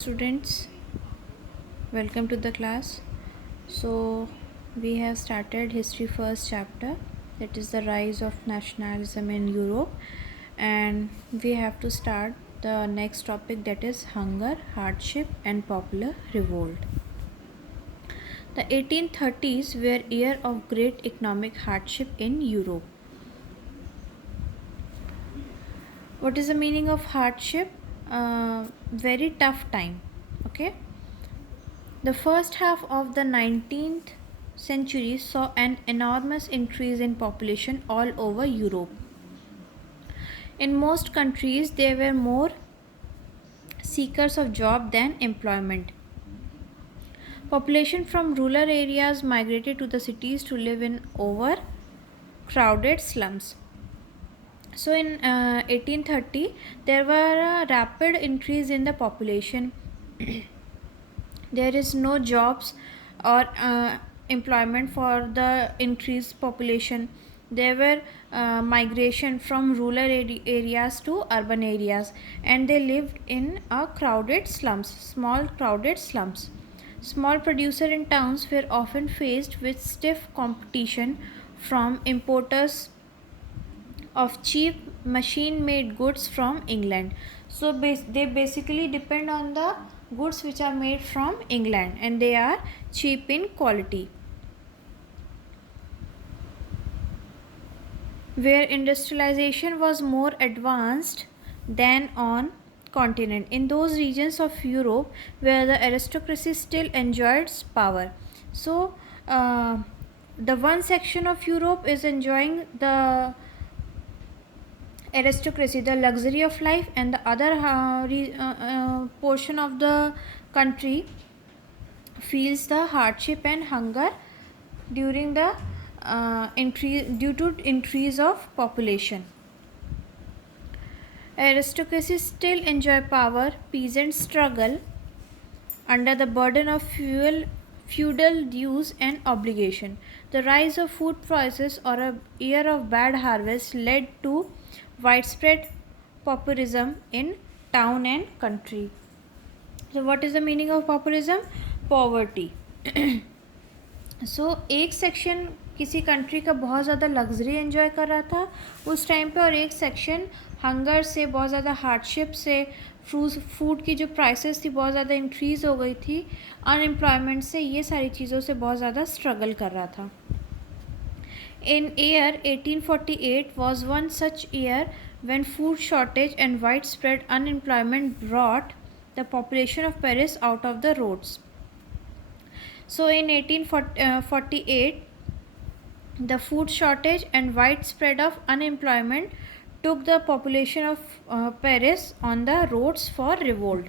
Students, welcome to the class. So we have started history first chapter, that is the rise of nationalism in Europe, and we have to start the next topic, that is hunger, hardship and popular revolt. The 1830s were year of great economic hardship in Europe. What is the meaning of hardship? Very tough time. Okay. The first half of the 19th century saw an enormous increase in population all over Europe. In most countries, there were more seekers of job than employment. Population from rural areas migrated to the cities to live in overcrowded slums. So in 1830, there were a rapid increase in the population. There is no jobs or employment for the increased population. There were migration from rural areas to urban areas, and they lived in a small crowded slums. Small producers in towns were often faced with stiff competition from importers of cheap machine made goods from England. So they basically depend on the goods which are made from England, and they are cheap in quality. Where industrialization was more advanced than on continent, in those regions of Europe where the aristocracy still enjoyed power. So the one section of Europe is enjoying the aristocracy, the luxury of life, and the other portion of the country feels the hardship and hunger during the due to increase of population. Aristocracy still enjoy power, peasants struggle under the burden of feudal dues and obligation. The rise of food prices or a year of bad harvest led to widespread pauperism in town and country. So what is the meaning of pauperism? Poverty. So एक section किसी country का बहुत ज़्यादा luxury enjoy कर रहा था उस time पे, और एक सेक्शन हंगर से, बहुत ज़्यादा हार्डशिप से, फूड की जो प्राइसेस थी बहुत ज़्यादा इंक्रीज़ हो गई थी, अनएम्प्लॉयमेंट से, ये सारी चीज़ों से बहुत ज़्यादा स्ट्रगल कर रहा था. In year 1848 was one such year when food shortage and widespread unemployment brought the population of Paris out of the roads. So in 1848, the food shortage and widespread of unemployment took the population of Paris on the roads for revolt.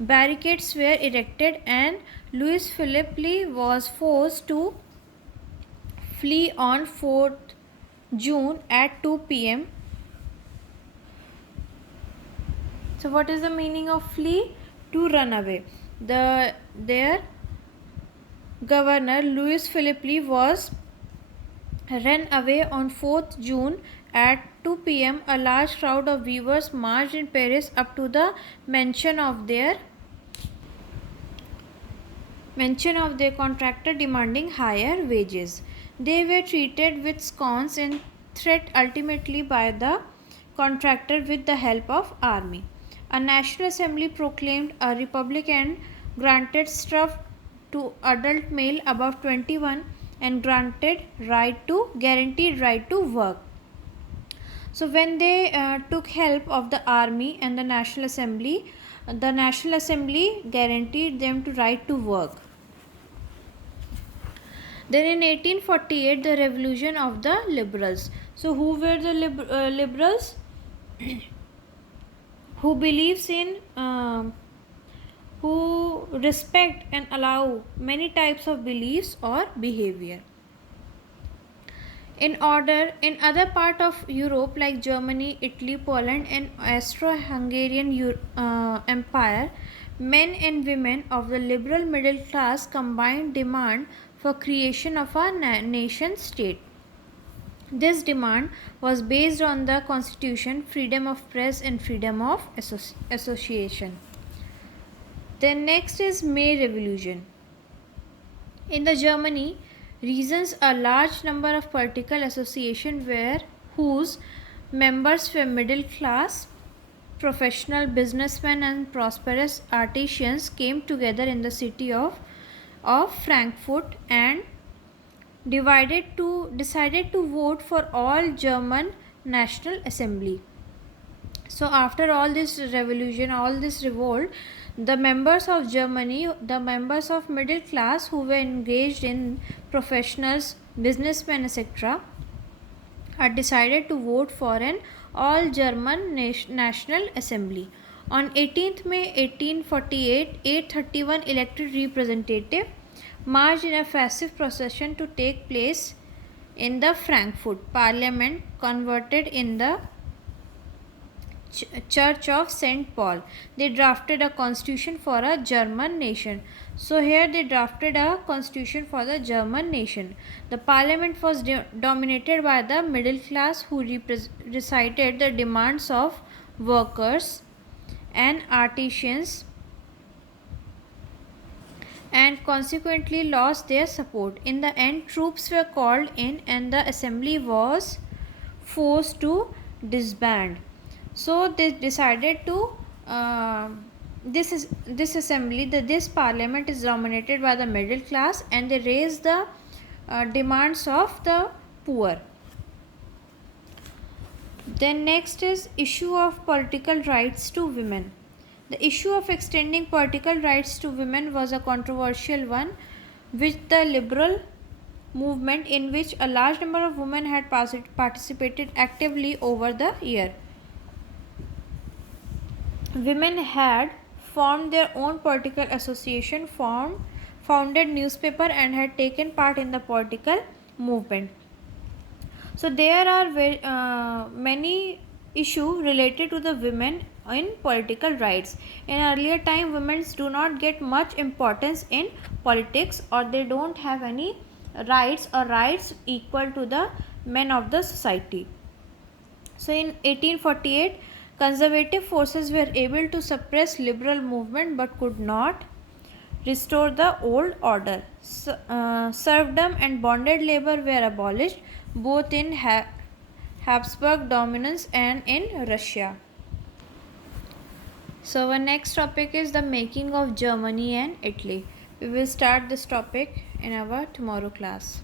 Barricades were erected and Louis Philippe was forced to flee on 4th June at 2 p.m. So what is the meaning of flee? To run away. Their governor Louis Philippe was ran away on 4th June at 2 p.m. A large crowd of weavers marched in Paris up to the mention of their contractor demanding higher wages. They were treated with scorn and threat ultimately by the contractor with the help of army. A National Assembly proclaimed a republic and granted stuff to adult male above 21 and guaranteed right to work. So when they took help of the army and the National Assembly guaranteed them to right to work. Then in 1848, the revolution of the liberals. So who were the liberals? Who believes in who respect and allow many types of beliefs or behavior. In other part of Europe like Germany, Italy, Poland and Austro-Hungarian Empire, men and women of the liberal middle class combined demand for creation of a nation state. This demand was based on the constitution, freedom of press and freedom of association. Then next is May Revolution. In the Germany, reasons a large number of political associations were whose members were middle class, professional businessmen and prosperous artisans came together in the city of Frankfurt and decided to vote for all German National Assembly. So after all this revolution, all this revolt, the members of Germany, the members of middle class who were engaged in professionals, businessmen, etc., are decided to vote for an all German National Assembly. On 18th May 1848, 831 elected representatives marched in a massive procession to take place in the Frankfurt Parliament, converted in the Church of St. Paul. They drafted a constitution for a German nation. So here they drafted a constitution for the German nation. The parliament was dominated by the middle class, who recited the demands of workers and artisans, and consequently lost their support. In the end, troops were called in and the assembly was forced to disband. So they decided to this assembly, this parliament is dominated by the middle class, and they raise the demands of the poor. Then next is issue of political rights to women. The issue of extending political rights to women was a controversial one, which the liberal movement, in which a large number of women had participated actively over the year. Women had formed their own political association, founded newspaper, and had taken part in the political movement. So there are many issues related to the women in political rights. In earlier time, women do not get much importance in politics, or they don't have any rights or rights equal to the men of the society. So in 1848, conservative forces were able to suppress liberal movement but could not restore the old order. Serfdom and bonded labor were abolished both in Habsburg dominance and in Russia. So our next topic is the making of Germany and Italy. We will start this topic in our tomorrow class.